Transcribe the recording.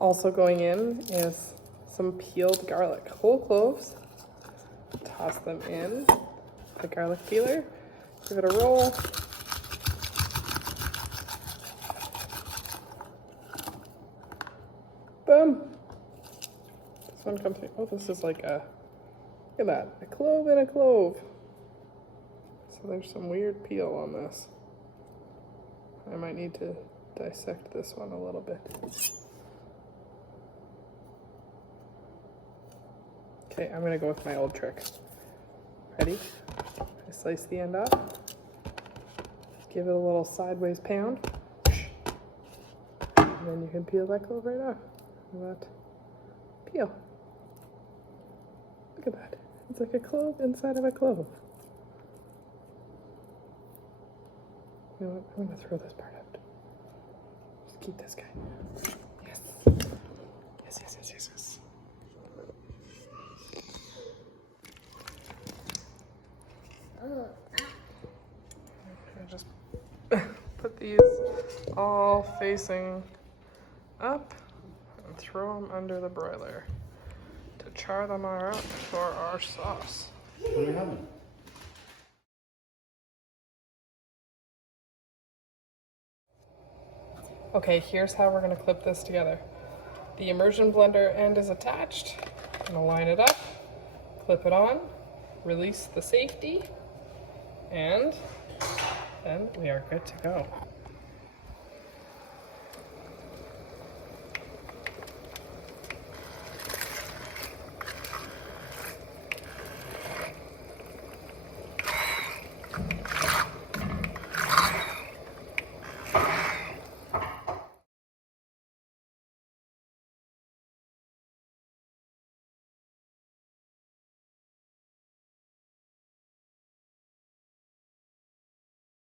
Also going in is some peeled garlic, whole cloves. Toss them in the garlic peeler. Give it a roll. Boom. This one comes in. Oh, this is like a, look at that, a clove and a clove. So there's some weird peel on this. I might need to dissect this one a little bit. Okay, I'm gonna go with my old trick. Ready? I slice the end off. Give it a little sideways pound. And then you can peel that clove right off. Look at that peel. Look at that. It's like a clove inside of a clove. You know what? I'm gonna throw this part out. Just keep this guy. Yes. Yes, yes, yes, yes, yes. I just put these all facing up and throw them under the broiler to char them out for our sauce. What are we having? Okay, here's how we're gonna clip this together. The immersion blender end is attached. I'm gonna line it up, clip it on, release the safety, and then we are good to go.